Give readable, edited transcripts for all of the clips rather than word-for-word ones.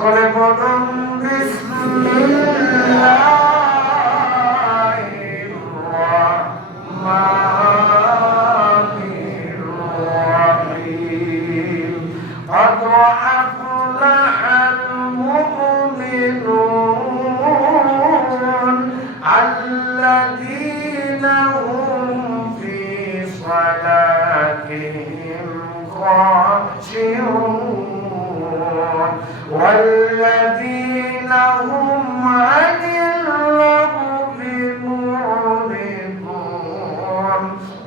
সকলে বলুন বিসমিল্লাহির রাহমানির রাহিম قد أفلح المؤمنون الذين هم في صلاتهم خاشعون والذين هم عن اللغو معرضون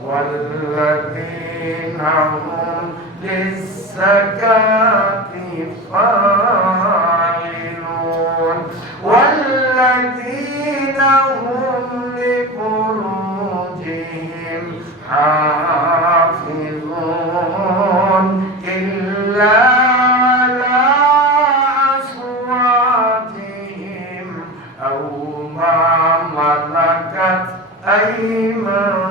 والذين هم للزكاة فاعلون والذين هم لفروجهم حافظون إلا على أزواجهم أو ما ملكت أيمانهم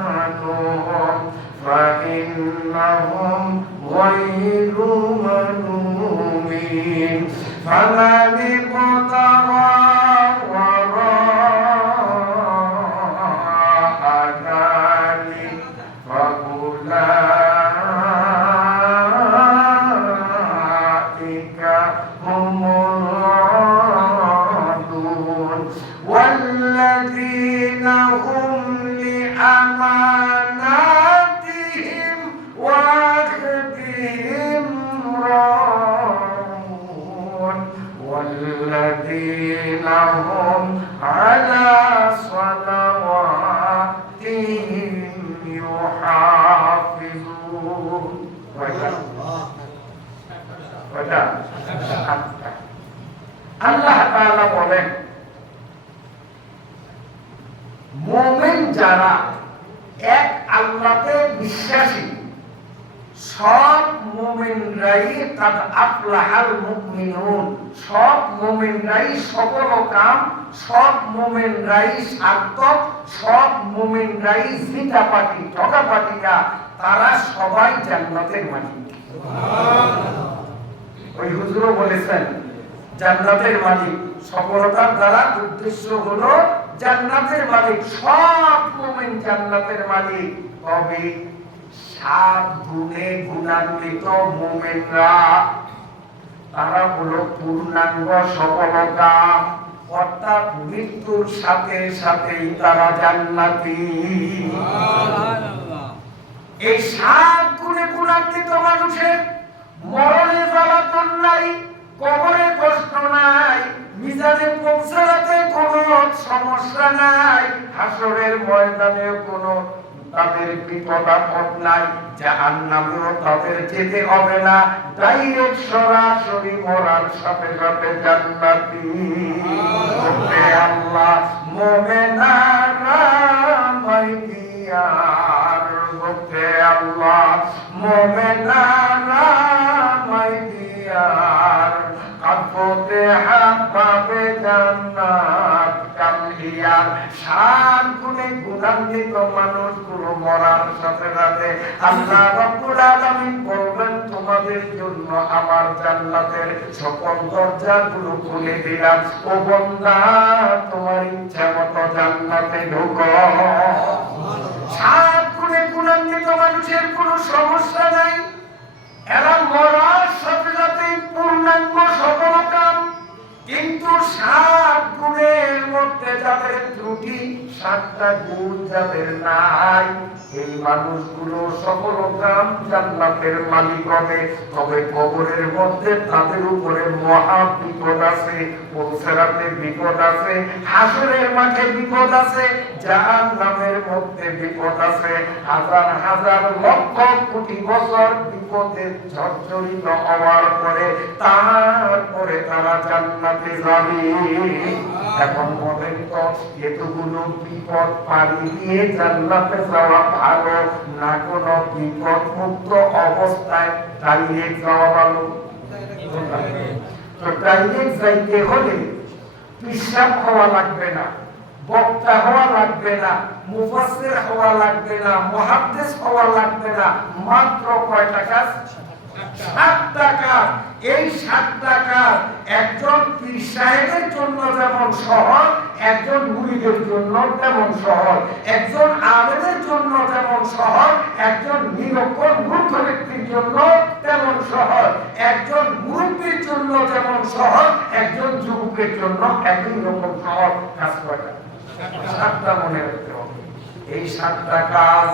فإنهم غير ملومين فمن ابتغى وراء ذلك فأولئك هم العادون والذين هم لأماناتهم وعهدهم راعون والذين هم على صلواتهم يحافظون আল্লাহ তাআলা বলেন মুমিন যারা এক আল্লাহতে বিশ্বাসী সব মুমিনরাই কাদ আফলাহাল মুমিনুন সব মুমিনরাই সফল কাম সব মুমিনরাই সার্থক সব মুমিনরাই জিতাপাটি ঠকাপাটিরা তারা সবাই জান্নাতের মালিক সুবহানাল্লাহ ওই হুজুরও বলেছেন জান্নাতের মালিক সফলতার দ্বারা উদ্দেশ্য হলো জান্নাতের মালিক সব মুমিন জান্নাতের মালিক তবে 7 গুণে গুণান্বিত মুমিনরা তারা হলো পূর্ণাঙ্গ সফলতা অর্থাৎ মৃত্যুর সাথে সাথেই তারা জান্নাতি সুবহানাল্লাহ এই 7 গুণে গুণান্বিত মানুষের মরণে জ্বালাতন নাই কবরে কষ্ট নাই মিজানে পৌঁছাতে কোনো সমস্যা নাই হাসরের ময়দানে কোনো তাদের বিপদ আপদ নাই জাহান্নামেও তাদের যেতে হবে না ডাইরেক্ট সরাসরি মরার সাথে সাথে জান্নাতি ওহে আল্লাহ মুমিনারা মাইদিয়ার ওহে আল্লাহ মুমিনারা মাইদিয়ার আপতে হাবে জান্নাত কামলিয়ার শান গুণে গুণান্বিত মানুষগুলো মরার সাথে সাথে আল্লাহ রাব্বুল আলামিন বলবেন তোমাদের জন্য আমার জান্নাতের সকল দরজাগুলো খুলে দিলাম ও বান্দা তোমার ইচ্ছা মতো জান্নাতে ঢোকো শান গুণে গুণান্বিত মানুষের কোনো সমস্যা নাই এরা মরার সাথে সাথে পূর্ণাঙ্গ সফলতা কিন্তু 7 গুণের মধ্যে যাদের ত্রুটি 7টা গুণ যাদের নাই এই মানুষগুলো সফলতা জান্নাতের মালিক হবে তবে কবরের মধ্যে তাদের উপরে মহা বিপদ আছে পৌঁছাতে বিপদ আছে হাসরের মাঠে বিপদ আছে জাহান্নামের মধ্যে বিপদ আছে হাজার হাজার লক্ষ কোটি বছর বিপদে জর্জরিত হওয়ার পরে তারপরে তারা জান্নাতে যাবে এখন বলেন তো এতগুলো বিপদ পাড়ি দিয়ে জান্নাতে যাওয়া ভালো না কোনো বিপদ মুক্ত অবস্থায় ডাইরেক্ট যাওয়া ভালো তো ডাইরেক্ট যাইতে হলে পিশাব হওয়া লাগবে না বক্তা হওয়া লাগবে না মুফাসসির হওয়া লাগবে না মুহাদ্দিস হওয়া লাগবে না মাত্র কয়টা কাজ 7টা সাতটা কাজ, এই সাতটা কাজ একজন পীর সাহেবের জন্য যেমন সহজ, একজন মুরিদের জন্য তেমন সহজ, একজন আলেমের জন্য যেমন সহজ, একজন নিরক্ষর মূর্খ ব্যক্তির জন্য তেমন সহজ, একজন মুরব্বীর জন্য যেমন সহজ, একজন যুবকের জন্য একই রকম সহজ। কাজ কয়টা? সাতটা মনে রাখতে হবে। এই সাতটা কাজ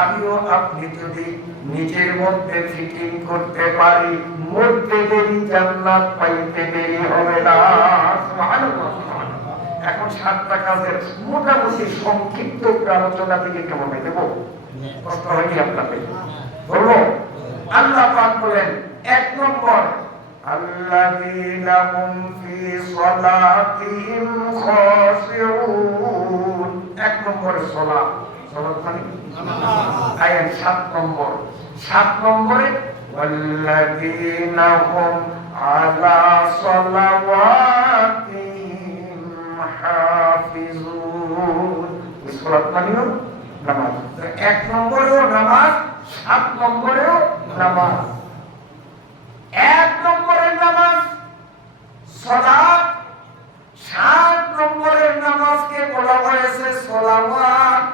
আমিও আপনি যদি নিজের মধ্যে ফিটিং করতে পারি, মরতে দেরি জান্নাত পাইতে দেরি হবে না। সুবহানাল্লাহ। এখন সাতটা কাজের মোটামুটি সংক্ষিপ্ত আলোচনা থেকে কেমন হয়ে দেবো? কষ্ট হয়নি আপনাদের? বলবো। আল্লাহ পাক বলেন ১ নম্বর, আল্লাযীনা হুম ফী সালাতিহিম খাশিউন। ১ নম্বরে সালাত। সালাত মানে নামাজ। আয়াত ৭ নম্বর। ৭ নম্বরে ওয়াল্লাযীনা হুম আলা সালাওয়াতিহিম হাফিজুন। সালাত মানে নামাজ। ১ নম্বরেও নামাজ, ৭ নম্বরেও নামাজ। ১ নম্বরের নামাজ সালাত, ৭ নম্বরের নামাজকে বলা হয়েছে সালাওয়াত।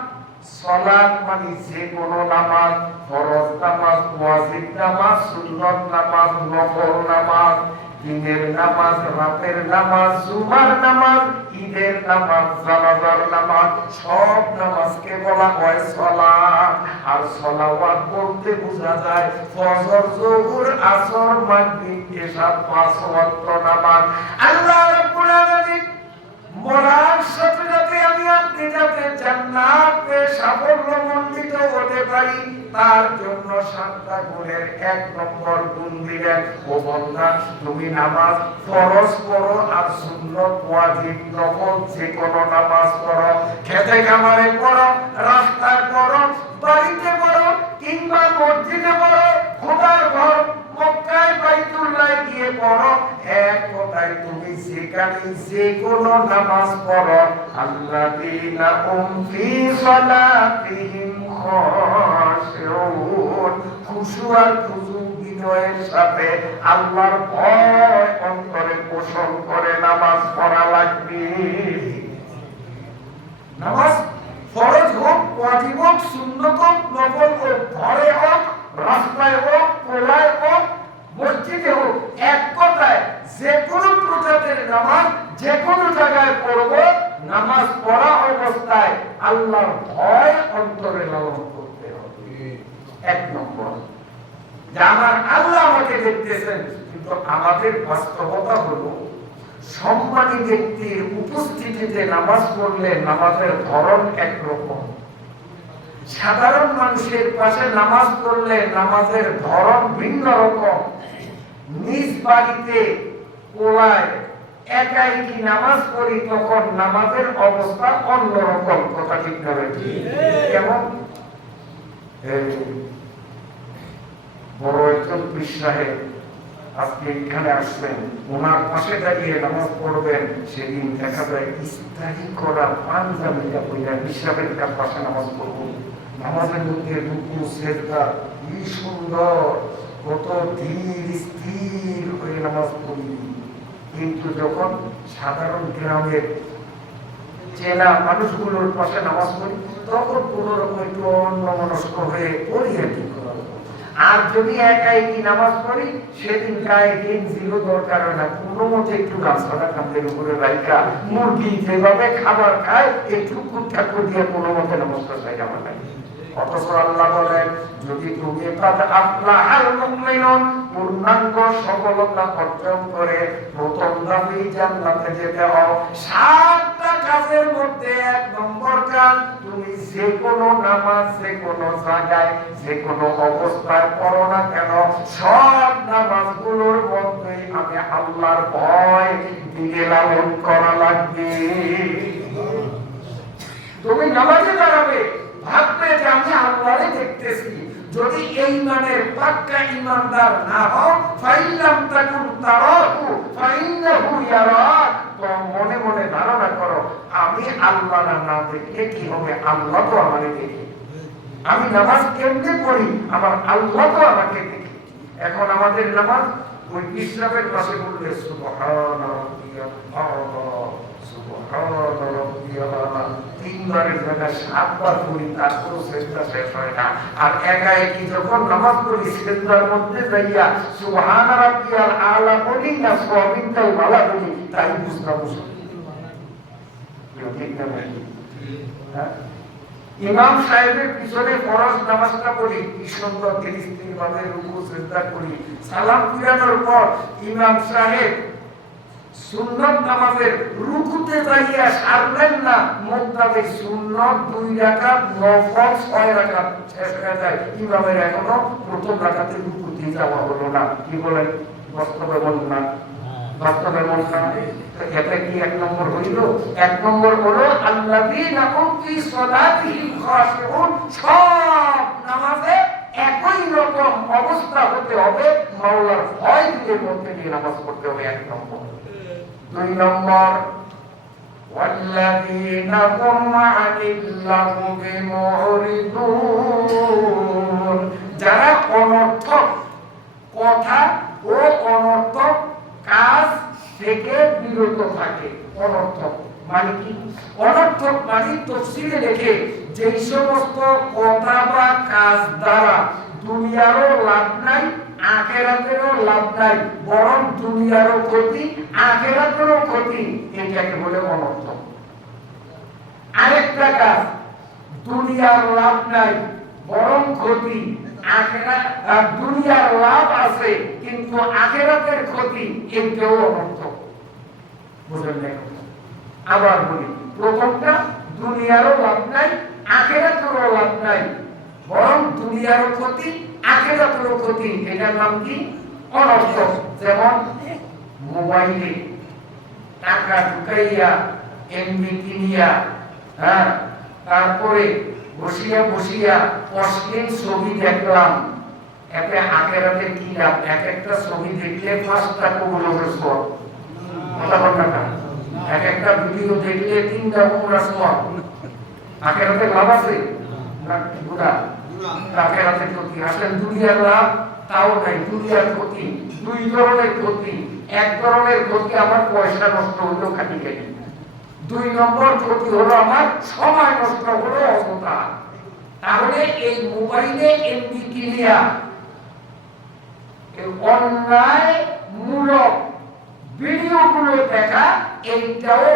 সালাত মানে যে কোনো নামাজ, ফরজ নামাজ, ওয়াজিব নামাজ, সুন্নত নামাজ, নফল নামাজ, দিনের নামাজ, রাতের নামাজ, জুমার নামাজ, ঈদের নামাজ, জানাজার নামাজ, সব নামাজকে বলা হয় সালাত। আর সালাওয়াত বলতে বোঝা যায় ফজর, যোহর, আসর, মাগরিব, এশা ৫ ওয়াক্ত নামাজ। আল্লাহ রাব্বুল আলামিন মরার সাথে সাথে আমি আপনি যাতে জান্নাতে সাফল্যমণ্ডিত হতে পারি, তার জন্য ৭টা গুণের ১ নম্বর গুণ দিলেন, ও বান্দা তুমি নামাজ ফরজ পড়ো আর সুন্নত, ওয়াজিব, নফল যে কোনো নামাজ পড়ো, খেতে খামারে পড়ো, রাস্তায় পড়ো, বাড়িতে পড়ো, কিংবা মসজিদে পড়ো, খোদার ঘর মক্কায় বাইতুল্লাহে গিয়ে পড়ো, এক কথায় তুমি যেখানে যে কোনো নামাজ পড়ো, আল্লাযীনা হুম ফী সালাতিহিম খাশিউন, খুশু আর খুজু বিনয়ের সাথে আল্লাহর ভয় অন্তরে পোষণ করে নামাজ পড়া লাগবে। নামাজ ফরজ হোক, ওয়াজিব হোক, সুন্নত হোক, নফল হোক, ঘরে হোক, রাস্তায় হোক, কোলায় হোক, মসজিদে হোক, এক কথায় যে কোনো প্রজাতির নামাজ যে কোনো জায়গায় পড়বো, নামাজ পড়া অবস্থায় আল্লাহর ভয় অন্তরে লালন করতে হবে। ১ নম্বর, যে আমার আল্লাহ আমাকে দেখতেছেন, কিন্তু আমাদের বাস্তবতা হলো সম্মানী ব্যক্তির উপস্থিতিতে নামাজ পড়লে নামাজের ধরন একরকম, সাধারণ মানুষের পাশে নামাজ পড়লে নামাজের ধরন ভিন্ন রকম, নিজ বাড়িতে কোলায় একাই কি নামাজ পড়ি তখন নামাজের অবস্থা অন্যরকম। কথা ঠিক না? কেমন? বড় একজন পীর সাহেব আজকে এখানে আসবেন, ওনার পাশে দাঁড়িয়ে নামাজ পড়বেন, সেদিন দেখা যায় ইস্তারি করা পাঞ্জাবিটা পড়ে হিসাবের পাশে নামাজ পড়ব। নামাজের মধ্যে রুকু সেজদা কি সুন্দর, কত ধীর স্থির হয়ে নামাজ পড়ি। কিন্তু যখন সাধারণ গ্রামের চেনা মানুষগুলোর পাশে নামাজ পড়ি, তখন কোন রকম একটু অন্যমনস্ক হয়ে পড়ি আর কি। আর যদি একাই কি নামাজ পড়ি, সেদিন গায়ে গেঞ্জির দরকার হয় না, কোনো মতে একটু গাছপালা কাঁধের উপরে রাইখা মুরগি যেভাবে খাবার খায় একটু কুঠাকুর দিয়ে কোনো মতে নমস্কার চাই আমার লাগে। অথচ আল্লাহ বলেন, যদি তুমি আফলাহাল মুমিনুন পূর্ণাঙ্গ সফলতা অর্জন করে প্রথম ধাপে জান্নাতে যেতে হও, ৭টা কাজের মধ্যে ১ নম্বর কাজ, তুমি যে কোনো নামাজ যে কোনো জায়গায় যে কোনো অবস্থায় পড়ো না কেন, সব নামাজগুলোর মধ্যে আমি আল্লাহর ভয় দিলে লালন করা লাগবে। তুমি নামাজে দাঁড়াবে, ভাববে যে আমি আল্লাহরে দেখতেছি। যদি এই মানের পাক্কা ইমানদার না হও, ফাইল্লাম তাকুন তারাহু ফাইন্নাহু ইয়ারাক, তো মনে মনে ধারণা করো আমি আল্লাহ না দেখলে কি হবে, আল্লাহ তো আমাকে দেখে। আমি নামাজ কেমনে পড়ি, আমার আল্লাহ তো আমাকে দেখে। এখন আমাদের নামাজ ওই ইসলামের পাশে বললে সুবহান রাব্বিয়াল আ'লা, সুবহান রাব্বিয়াল আ'লা, তিনবারের জায়গায় 7 বার পড়ি, তারপর সেজদা শেষ হয় না। আর একা একই যখন নামাজ পড়ি সেজদার মধ্যে যাইয়া সুবহান রাব্বিয়াল আ'লা বলি না সবিনটাই ভালো বলি, তাই বুঝলাম ঠিক না ভাই? হ্যাঁ, ইমাম সাহেবের পিছনে ফরজ নামাজটা পড়ি, কি সুন্দর ধীর ভাবে রুকু সিজদা করি, সালাম ফিরানোর পর ইমাম সাহেব সুন্নত নামাজের রুকুতে যাইয়া সারলেন না, মুক্তাবে সুন্নত 2 রাকাত, নফল 6 রাকাত শেষ হয়ে যায়, ইমামের এখনো প্রথম রাকাতে রুকুতে যাওয়া হলো না। কি বলেন? বাস্তবে বল না, বাস্তবে বল না। এটা কি 1 নম্বর হইল? 1 নম্বর হলো আল্লাযীনা হুম ফি সালাতিহিম খাশিউন, সব নামাজে একই রকম অবস্থা হতে হবে, মাওলার ভয় দিয়ে মধ্যে দিয়ে নামাজ পড়তে হবে। 1 নম্বর। 2 নম্বর ওয়াল্লাযীনা হুম আনিল লাগবি মুরিদুন, যারা অনর্থক কথা ও অনর্থক কাজ থেকে বিরত থাকে। অনর্থক মানে কি? অনর্থক মানে তাফসীরে লেখে যে সমস্ত কথা বা কাজ দ্বারা দুনিয়ারও লাভ নাই, আখিরাতেরও লাভ নাই, বরং দুনিয়ারও ক্ষতি, আখিরাতেরও ক্ষতি, এটাকে বলে অনর্থক। আরেকটা কাজ দুনিয়ার লাভ নাই বরং ক্ষতি, আখিরাত আর দুনিয়ার লাভ আছে কিন্তু আখিরাতের ক্ষতি, এটাও অনর্থক। বুঝলেন না? আবার বলি, প্রথমটা দুনিয়ারও লাভ নাই, আখিরাতেরও লাভ নাই, বরং দুনিয়ারও ক্ষতি, আখিরাতেরও ক্ষতি, এটার নাম কি? অনর্থক। যেমন মোবাইলে টাকা ঢুকাইয়া এমবি কিনিয়া, হ্যাঁ, তারপরে বসিয়া বসিয়া অশ্লীল ছবি দেখলাম, এতে আখিরাতে কি লাভ? এক একটা ছবি দেখলে 5টা কবুলের সওয়াব, কথা বলতে না, এক একটা ভিডিও দেখলে 3টা উমরার সওয়াব, আখিরাতে লাভ আছে না? গুনাহ, আখিরাতে ক্ষতি। আসলে দুনিয়ার লাভ তাও নাই, দুনিয়ার ক্ষতি। 2 ধরনের ক্ষতি। 1 ধরনের ক্ষতি আমার পয়সা নষ্ট হলো খালি খালি, 2 নম্বর ক্ষতি হলো আমার সময় নষ্ট হলো অযথা। তাহলে এই মোবাইলে এমবি কিনিয়া এই অন্যায় মূলক ভিডিওগুলো দেখা, এইটাও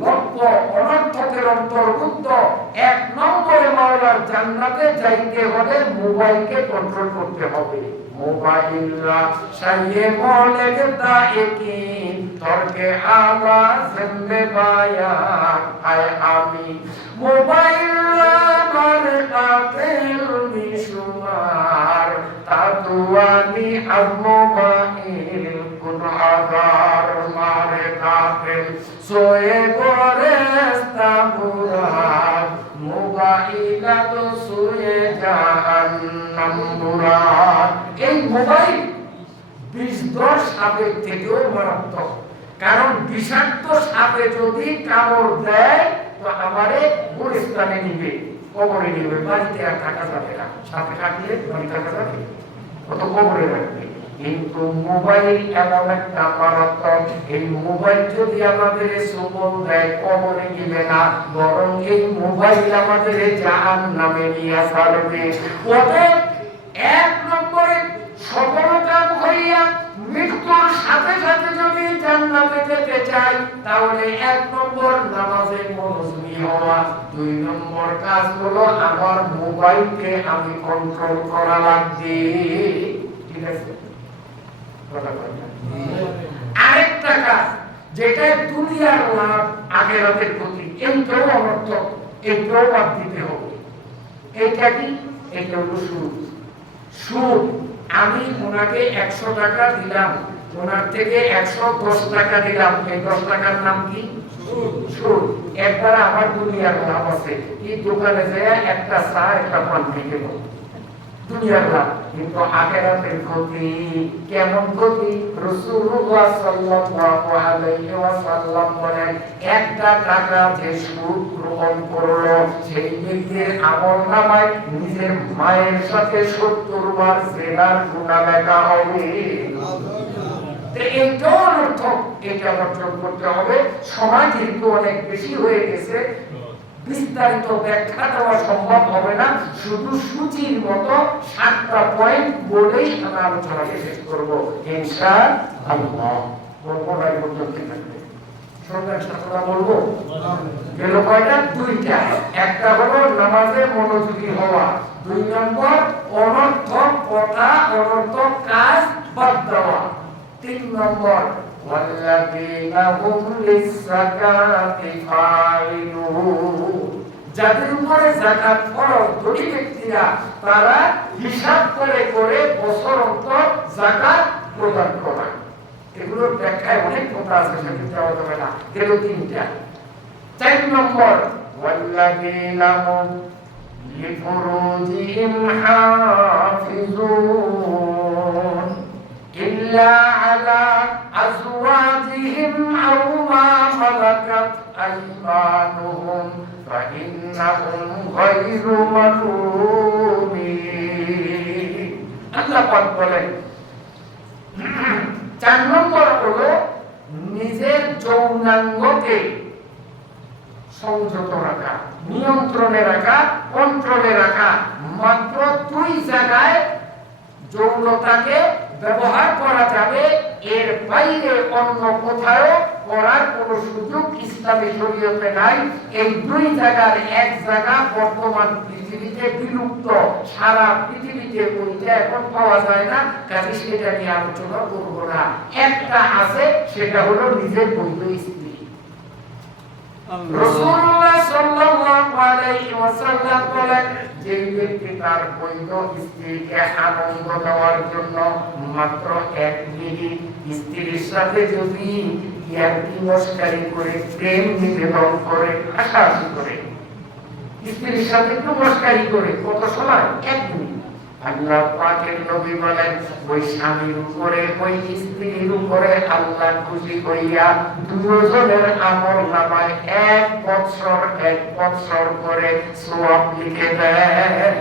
লক্ষ্য অনর্থকের অন্তর্ভুক্ত। 1 নম্বরে মাওলার জান্নাতে যাইতে হলে মোবাইলকে কন্ট্রোল করতে হবে। মোবাইল সাইয়ে বলে দায়েকি তরকে আওয়াজ জিন্দে বায়া আয় আমি, মোবাইল আমার কাতিল মিশুমার তাতুয়ানি আজমোবাইল কোন আজার মারে কাতিল সোয়ে গোরেস্তা বুরার মোবাইলা তো সোয়ে জাহান্নাম বুরার। এই মোবাইল 20 সাপের থেকেও মারাত্মক, কারণ বিষাক্ত সাপে যদি কামড় দেয় তো আমারে গুলিস্তানে নিবে, কবরে নিবে, বাড়িতে আর থাকা যাবে না। সাপে কাটলে বাড়ি থাকা যাবে, কত কবরে রাখবে। কিন্তু মোবাইল এমন একটা মারাত্মক, এই মোবাইল যদি আমাদের সুবল দেয় কবরে নিবে না, বরং এই মোবাইল আমাদের জাহান্নামে নিয়ে ছাড়বে। অতএব 1 নম্বরে সফলতা হইয়া মৃত্যুর সাথে সাথে যদি জান্নাতে যেতে চাই, তাহলে 1 নম্বর নামাজে মনোযোগী হওয়া। 2 নম্বর কাজ হলো আমার মোবাইলকে আমি কন্ট্রোল করা লাগবে। ঠিক আছে? আরেকটা কাজ যেটা দুনিয়ার লাভ, আখিরাতের ক্ষতি, এইটাও অনর্থক, এইটাও বাদ দিতে হবে। এইটা কি? এটা হলো সুদ। সুদ, আমি ওনাকে 100 টাকা দিলাম, ওনার থেকে 110 টাকা দিলাম, এই 10 টাকার নাম কি? সুদ। একবার আমার দুনিয়ার লাভ আছে, এই দোকানে যায় একটা চা একটা পান খেয়ে গেল, দুনিয়ার লাভ, কিন্তু আখিরাতের ক্ষতি। কেমন ক্ষতি? রাসূলুল্লাহ সাল্লাল্লাহু আলাইহি ওয়াসাল্লাম বলেন, একটা টাকা যে সুদ গ্রহণ করলো সেই ব্যক্তির আমলনামায় নিজের মায়ের সাথে 70 বার জিনার গুনাহ লেখা হবে। এইটা অনর্থক, এটা অর্জন করতে হবে। সময় কিন্তু অনেক বেশি হয়ে গেছে, বিস্তারিত ব্যাখ্যা দেওয়া সম্ভব হবে না। শুধু সূচির মতো 7টা পয়েন্ট বলেই আমি আলোচনাকে শেষ করব ইনশাআল্লাহ। বলবো না পর্যন্ত থাকবে সন্ধ্যা 7টা বলবো। গেল কয়টা? 2টা। একটা হলো নামাজে মনোযোগী হওয়া, 2 নম্বর অনর্থক কথা অনর্থক কাজ বাদ দেওয়া, 3 নম্বর ওয়াল্লাযীনা হুম লিয-যাকাতি ফাইলুন, যাদের উপরে যাকাত ফরজ, ধনী ব্যক্তিরা তারা হিসাব করে করে বছর অন্তর যাকাত প্রদান করে। এগুলোর ব্যাখ্যায় অনেক কথা আছে, সেটা যাওয়া যাবে না। গেল 3টা। 4 নম্বর ওয়াল্লাযীনা হুম লিফুরুজিহিম হাফিজুন ইল্লা আলা আজওয়াজিহিম আও মা মালাকাত আইমানুহুম ফাইন্নাহুম গায়রু মালুমিন। আল্লাহ পাক বলেন 4 নম্বর হলো নিজের যৌনাঙ্গকে সংযত রাখা, নিয়ন্ত্রণে রাখা, কন্ট্রোলে রাখা। মাত্র 2 জায়গায় যৌনতাকে ব্যবহার করা যাবে, এর বাইরে অন্য কোথাও করার কোনো সুযোগ ইসলামী শরীয়তে নাই। এই 2 জায়গার এক জায়গা বর্তমান পৃথিবীতে বিলুপ্ত, সারা পৃথিবীতে ওইটা এখন পাওয়া যায় না, কাজে সেটা নিয়ে আলোচনা করবো না। একটা আছে, সেটা হলো নিজের বৈধ স্ত্রী। রাসূলুল্লাহ সাল্লাল্লাহু আলাইহি ওয়াসাল্লাম বলেন, যে ব্যক্তি তার বৈধ স্ত্রীকে আনন্দ দেওয়ার জন্য মাত্র 1 মিনিট স্ত্রীর সাথে যদি ইয়ার্কি মস্কারি করে, প্রেম নিবেদন করে, হাসাহাসি করে, স্ত্রীর সাথে একটু মস্কারি করে, কত সময়? 1 মিনিট। আল্লাহ পাকের নবী বলেন, ওই স্বামীর উপরে ওই স্ত্রীর উপরে আল্লাহ খুশি হইয়া দুজনের আমলনামায় 1 বৎসর করে সওয়াব লিখে দেন।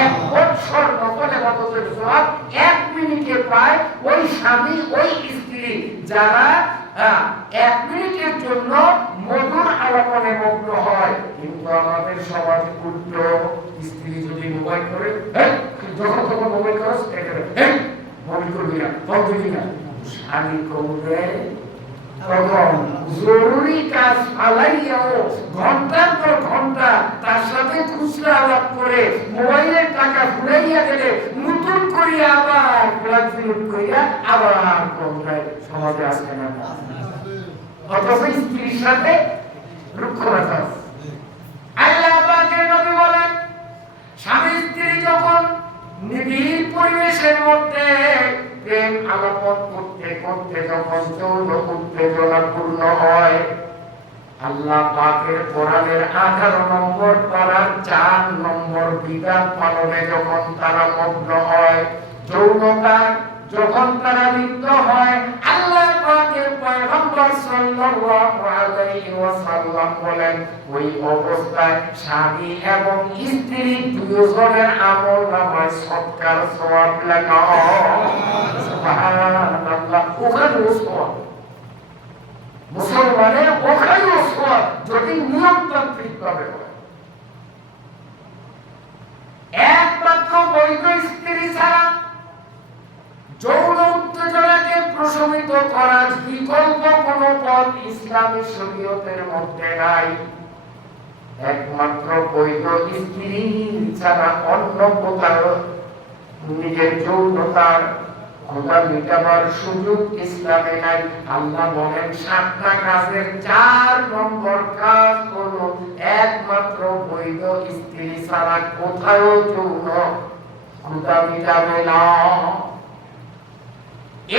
1 বৎসর নফল ইবাদতের সওয়াব 1 মিনিটে পায় ওই স্বামী ওই স্ত্রী, যারা 1 মিনিটের জন্য মধুর আলাপনে মগ্ন হয়। কিন্তু আমাদের সমাজে উল্টো, স্ত্রী যদি মোবাইল করে, যখন তখন মোবাইল করস, মোবাইল করবি না, ফোন দিবি না, স্বামী করবে তখন জরুরি কাজ ফালাইয়াও ঘন্টার পর ঘন্টা তার সাথে খুচরা আলাপ করে মোবাইলের টাকা ফুরাইয়া গেলে নতুন করে আবার ফ্ল্যাক্সিলোড করিয়া আবার ঘন্টায় সমাজে আসবে না। অথচ স্ত্রীর সাথে রুক্ষ রাখা। আল্লাহ পাকের নবী বলেন, স্বামী স্ত্রী যখন নিবিড় পরিবেশের মধ্যে প্রেম আলাপন করতে করতে যখন যৌন উত্তেজনাপূর্ণ হয়, আল্লাহ পাকের কোরআনের 18 নম্বর পারার 4 নম্বর বিধান পালনে যখন তারা মগ্ন হয়, যৌনতা যখন তারা লিপ্ত হয়, আল্লাহ পাকের পয়গম্বর সাল্লাল্লাহু আলাইহি ওয়াসাল্লাম বলেন, ওই অবস্থায় স্বামী এবং স্ত্রী দুজনের আমলনামায় সৎকার সওয়াব লেখা হয়। সুবহানাল্লাহ। ওখানেও সওয়াব, মুসলমানের ওখানেও সওয়াব, যদি নিয়মতান্ত্রিক ভাবে হয়। একমাত্র বৈধ স্ত্রী ছাড়া যৌন উত্তেজনাকে প্রশমিত করার বিকল্প কোন পথ ইসলামী শরীয়তের মধ্যে নাই। একমাত্র বৈধ স্ত্রী ছাড়া অন্য কোথাও নিজের যৌনতার ক্ষুধা মিটাবার সুযোগ ইসলামে নাই। আল্লাহ বলেন 7টা কাজের 4 নম্বর কাজ হলো একমাত্র বৈধ স্ত্রী ছাড়া কোথাও যৌন ক্ষুধা মিটাবে না।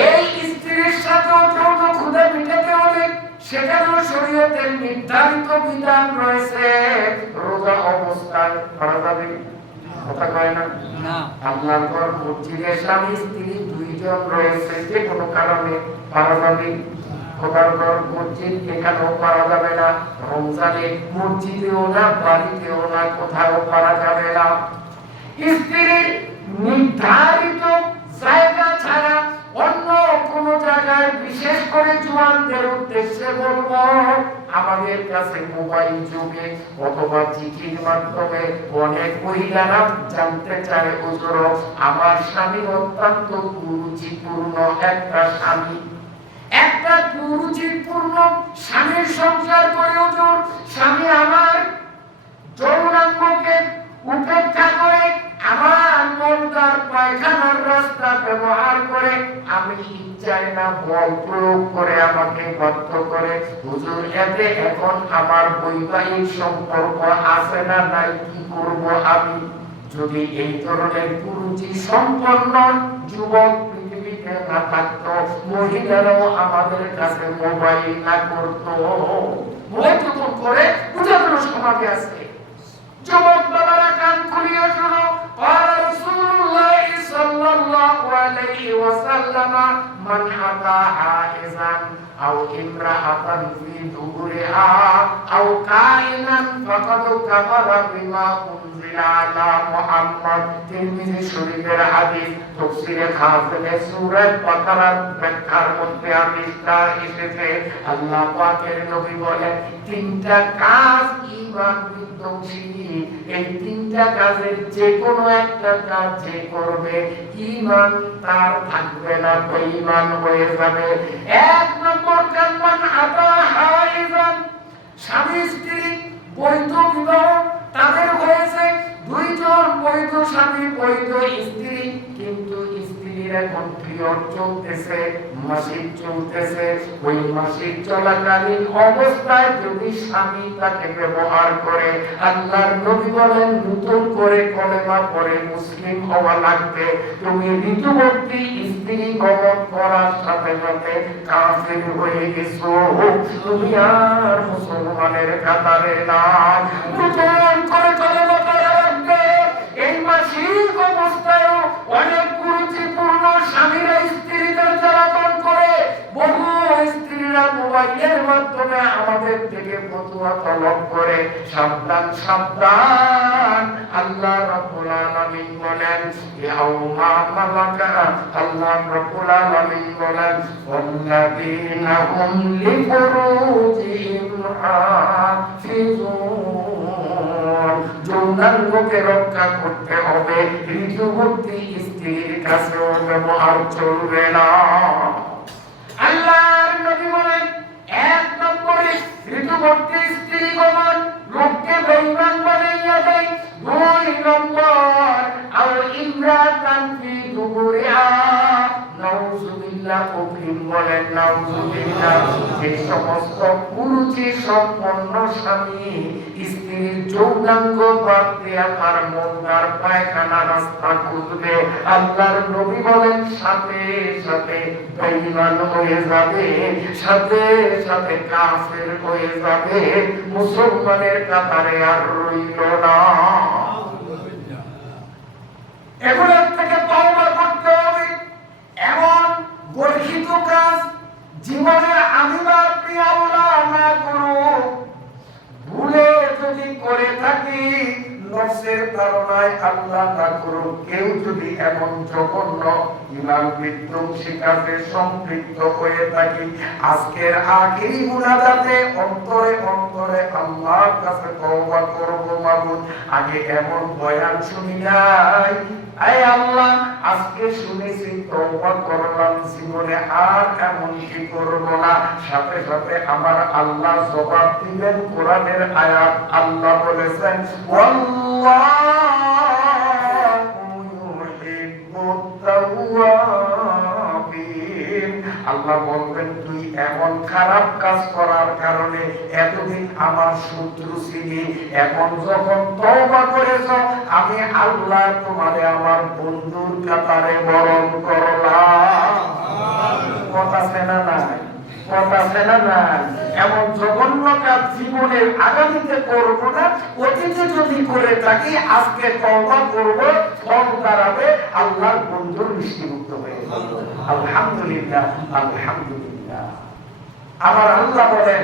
এই স্ত্রীর সাথে যৌন ক্ষুধা মিটাতে হলে সেখানেও শরীয়তের নির্ধারিত বিধান রয়েছে। রোজা অবস্থায় করা যাবে, কথা কয় না? আল্লাহর ঘর মসজিদের স্বামী স্ত্রী দুইজন রয়েছে, যে কোনো কারণে পারা যাবে। খোদার ঘর মসজিদ এখানেও পারা যাবে না, রমজানে মসজিদেও না, বাড়িতেও না, কোথাও পারা যাবে না। স্ত্রীর নির্ধারিত জায়গা ছাড়া অন্য কোন জায়গায়, বিশেষ করে জওয়ানদের উদ্দেশ্যে বলবো, আমাদের কাছে মোবাইল যুগে অথবা চিঠির মাধ্যমে অনেক মহিলারা জানতে চায়, হুজুর আমার স্বামী অত্যন্ত কুরুচিপূর্ণ একটা স্বামী, একটা কুরুচিপূর্ণ স্বামীর সংসার করে হুজুর, স্বামী আমার যৌনাঙ্গকে উপেক্ষা করে, আমার মলদার পায়খানার রাস্তা ব্যবহার করে, আমি ইচ্ছায় না বল প্রয়োগ করে আমাকে বাধ্য করে, হুজুর এতে এখন আমার বৈবাহিক সম্পর্ক আছে না নাই, কি করব আমি? যদি এই ধরনের কুরুচি সম্পন্ন যুবক পৃথিবীতে না থাকতো, মহিলারাও আমাদের কাছে মোবাইল না করতো, মোবাইল করে বুঝানোর সমাজে আছে। যুবক বাবারা কান খুলিয়ে শুনো, রাসূলুল্লাহ সাল্লাল্লাহু আলাইহি ওয়াসাল্লাম মান আতা হাইজান আও ইমরাআতান ফি দুবুরিহা আও কাইনান ফাকাদ কাফারা বিমা উনজিলা আলা মুহাম্মদ। তিরমিজি শরীফের হাদিস, তাফসীরে খাফিলে সূরা বাকারার ব্যাখ্যার মধ্যে হাদিসটা এসেছে। আল্লাহ পাকের নবী বলেন, তিনটা কাজ ঈমান বিধ্বংসী, এই তিনটা কাজের যে কোনো একটা কাজ যে করবে, ঈমান তার থাকবে না, বেঈমান হয়ে যাবে। এক নম্বর কাজ, মান আতা হাইজান, স্বামী স্ত্রী বৈধ বিবাহ তাদের হয়েছে, দুইজন বৈধ স্বামী বৈধ স্ত্রী, কিন্তু স্ত্রীর এখন পিরিয়ড চলতেছে, মাসিক চলতেছে, ওই মাসিক চলাকালীন অবস্থায় যদি স্বামী তাকে ব্যবহার করে, আল্লাহর নবী বলেন নতুন করে কলেমা পড়ে মুসলিম হওয়া লাগবে। তুমি ঋতুবর্তী স্ত্রী গ্রহণ করার সাথে সাথে কাফির হয়ে গেছো, তুমি আর মুসলমানের কাতারে না। নতুন করে কলেমা পড়া লাগবে। এই মাসিক অবস্থায়ও অনেক কুরুচিপূর্ণ স্বামীরা স্ত্রীদের জ্বালাতন করে, বহু স্ত্রীরা মোবাইলের মাধ্যমে আমাদের থেকে ফতোয়া তলব করে। সাবধান সাবধান, আল্লাহ রাব্বুল আলামিন বলেন, ইয়াউমা মালাকা, আল্লাহ রাব্বুল আলামিন বলেন, ওয়াল্লাযীনা হুম লিফুরুজিহিম হাফিজুন, যৌনাঙ্গকে রক্ষা করতে হবে, ঋতুবর্তী স্ত্রীর কাছেও ব্যবহার চলবে না। আল্লাহর নবী বলেন, এক নম্বরে ঋতুবর্তী স্ত্রী গমন লোককে বেঈমান বানাইয়া দেয়, দুই নম্বর আও ইমরাতান ফি দুবুরিহা, নাউযুবিল্লাহ, কবির বলেন নাউযুবিল্লাহ, যে সমস্ত কুরুচি সম্পন্ন স্বামী স্ত্রীর যৌনাঙ্গ বাদ দিয়া তার মলদার পায়খানা রাস্তা খুঁজবে, আল্লাহর নবী বলেন সাথে সাথে বেঈমান হয়ে যাবে, সাথে সাথে কাফের হয়ে যাবে, মুসলমানের কাতারে আর রইল না। এগুলোর থেকে তওবা করতে হবে। এমন গর্হিত কাজ জীবনে আমি বা আপনি আল্লাহ না করুক, ভুলে যদি করে থাকি, নফসের ধারণায় আল্লাহ না করুক, কেউ যদি এমন জঘন্য ঈমান বিধ্বংসী কাজে সম্পৃক্ত হয়ে থাকি, আজকের আখিরি মুনাজাতে অন্তরে অন্তরে আল্লাহর কাছে তওবা করব, মাবুদ আগে এমন বয়ান শুনি নাই, আয় আল্লাহ আজকে শুনেছি, তওবা করলাম, জীবনে আর এমন কি করব না। সাথে সাথে আমার আল্লাহ জবাব দিবেন, কোরআনের আয়াত আল্লাহ বলেছেন, আল্লাহ বলবেন, তুই এমন খারাপ কাজ করার কারণে এতদিন আমার শত্রু ছিলি, এখন যখন তওবা করেছ, আমি আল্লাহ তোমারে আমার বন্ধুর কাতারে বরণ করলাম। কথা শোনা নাই, কথা আছে না না? এমন জঘন্য কাজ জীবনের আগামীতে করব না, অতীতে যদি করে থাকি আজকে তওবা করব, ফল দাঁড়াবে আল্লাহর বন্ধুর মিষ্টিমুক্ত হয়ে। আলহামদুলিল্লাহ, আলহামদুলিল্লাহ। আবার আল্লাহ বলেন,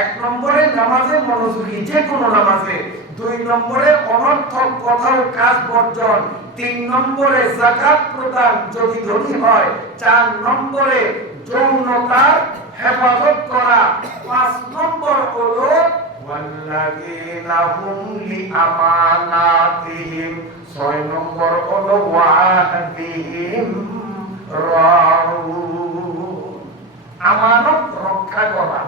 এক নম্বরে নামাজে মনোযোগী, যে কোনো নামাজে। 2 নম্বরে অনর্থক কথা ও কাজ বর্জন। 3 নম্বরে যাকাত প্রদান যদি ধনী হয়। 4 নম্বরে যৌনতার হেফাজত করা। 5 নম্বর হলো ওয়াল্লাযীনা হুম লিআমানাতিহিম। 6 নম্বর হলো ওয়াহদিহিম রাউন। আমানত রক্ষা করা,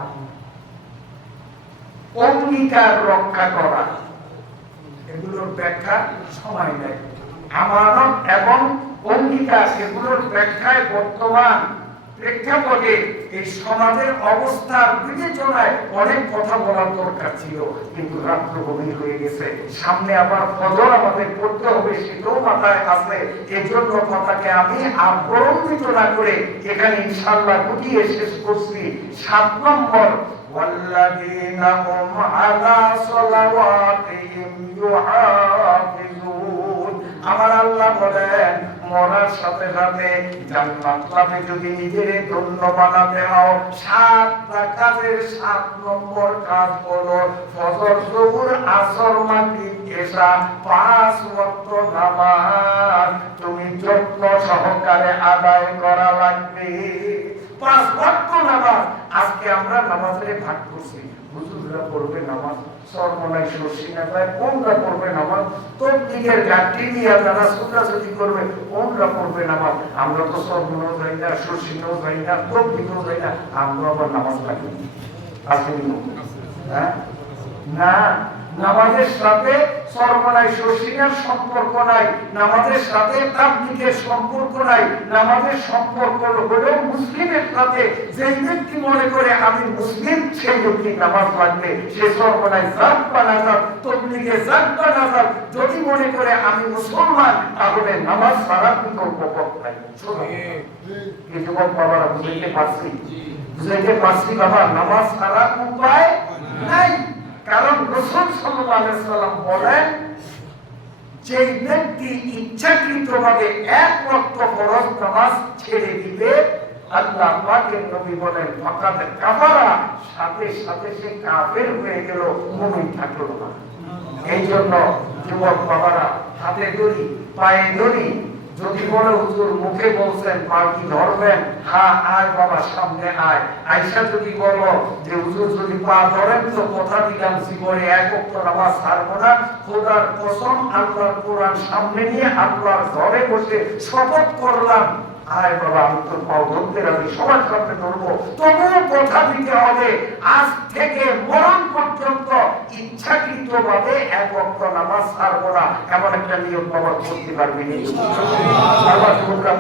অঙ্গীকার রক্ষা করা, এগুলোর ব্যাখ্যা সময় নেই। আমানত এবং অঙ্গীকার এগুলোর ব্যাখ্যায় বর্তমান প্রেক্ষাপটে এই সমাজের অবস্থার বিবেচনায় অনেক কথা বলার দরকার ছিল, কিন্তু রাত্র গভীর হয়ে গেছে। সামনে আবার ফজর আমাদের পড়তে হবে, সেটাও মাথায় আছে। এজন্য কথাকে আমি আর প্রলম্বিত না করে এখানে ইনশাআল্লাহ গুটিয়ে শেষ করছি। 7 নম্বর ওয়াল্লাযীনা হুম আলা সালাওয়াতিহিম ইউহাফিজুন। আমার আল্লাহ বলেন, মরার সাথে সাথে জান্নাত লাভে যদি নিজের ধন্য বানাতে হও, 7টা কাজের 7 নম্বর কাজ হলো ফজর, যোহর, আসর, মাগরিব, এশা 5 ওয়াক্ত নামাজ তুমি যত্ন সহকারে আদায় করা লাগবে। 5 ওয়াক্ত নামাজ। আজকে আমরা নামাজের ভাগ করছি। হুজুররা পড়বে নামাজ, সরমনাই শর্ষিনা প্রায় কোনরা পড়বে নামাজ, তবলিগের গাড়ি নিয়ে যারা সুন্নাতি করবে কোনরা পড়বে নামাজ। আমরা তো সরমনাও যাই না, শর্ষিনাও যাই না, তবলিগও যাই না, আমরা আবার নামাজ লাগি আসেনি। হ্যাঁ না, নামাজের সাথে সরমনাই শর্ষিনার সম্পর্ক নাই, নামাজের সাথে তাবলীগের সম্পর্ক নাই। নামাজের সম্পর্ক হলো মুসলিমের সাথে। যেই ব্যক্তি মনে করে আমি মুসলিম, সেই ব্যক্তি নামাজ লাগবে। সে সরমনাই জাত বা নাজাত, তাবলীগে জাত বা নাজাত, যদি মনে করে আমি মুসলমান, তাহলে নামাজ ছাড়া বিকল্প পথ নাই। এই যুবক বাবারা বুঝাইতে পারছি? বুঝাইতে পারছি বাবা? নামাজ ছাড়া উপায় নাই। কারণ রাসূল সাল্লাল্লাহু আলাইহি সাল্লাম বলেন, যে ব্যক্তি ইচ্ছাকৃতভাবে 1 ওয়াক্ত ফরজ নামাজ ছেড়ে দিবে, আল্লাহ পাকের নবী বলেন ফাকাদ কাফারা, সাথে সাথে সে কাফের হয়ে গেল, মুমিন থাকলো না। এই জন্য যুবক বাবারা, হাতে দড়ি, পায়ে দড়ি। যদি বলে হুজুর মুখে বলছেন, পা কি ধরবেন? হ্যাঁ, আয় বাবা সামনে আয়। আয়েশা যদি বলো যে হুজুর যদি পা ধরেন তো কথা দিলাম জীবনে 1 ওয়াক্ত নামাজ ছাড়বো না, খোদার কসম আল্লাহর কোরআন সামনে নিয়ে আল্লাহর ঘরে বসে শপথ করলাম, আয় বাবা আমি তোর পাও ধরতে রাজি, সবার সামনে ধরবো। তবুও কথা দিতে হবে, আজ থেকে মরণ পর্যন্ত ইচ্ছাকৃতভাবে 1 ওয়াক্ত নামাজ ছাড়বো না, এমন একটা নিয়ম বাবা করতে পারবি না।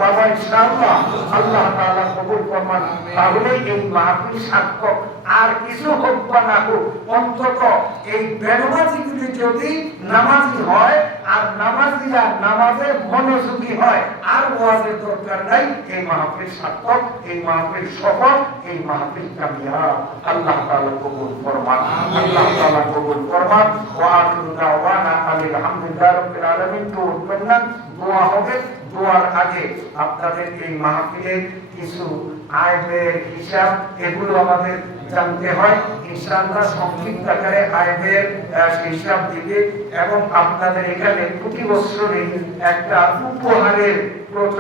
বাবা ইনশাআল্লাহ আল্লাহ তাআলা কবুল ফরমান। তাহলে এই মাহফিল সার্থক। আর কিছু হোক বা না হোক, অন্তত এই বেনামাজিগুলি যদি নামাজি হয় আর নামাজিরা নামাজে মনোযোগী হয়, আর ওয়াজের দরকার নাই। এই মাহফিল সার্থক, এই মাহফিল সফল, এই মাহফিল কামিয়াব। আল্লাহ তাআলা কবুল ফরমান, আল্লাহ তাআলা কবুল ফরমান। ওয়া আখিরু দাওয়ানা আলহামদুলিল্লাহি রাব্বিল আলামিন। তো দোয়া হবে। দোয়ার আগে আপনাদের এই মাহফিলের কিছু আয় ব্যয়ের হিসাব, এগুলো আমাদের জানতে হয়। ইনশাআল্লাহ সংক্ষিপ্ত আকারে আয় ব্যয়ের হিসাব দিবে এবং আপনাদের এখানে প্রতি বছরই একটা উপহারের প্রচলন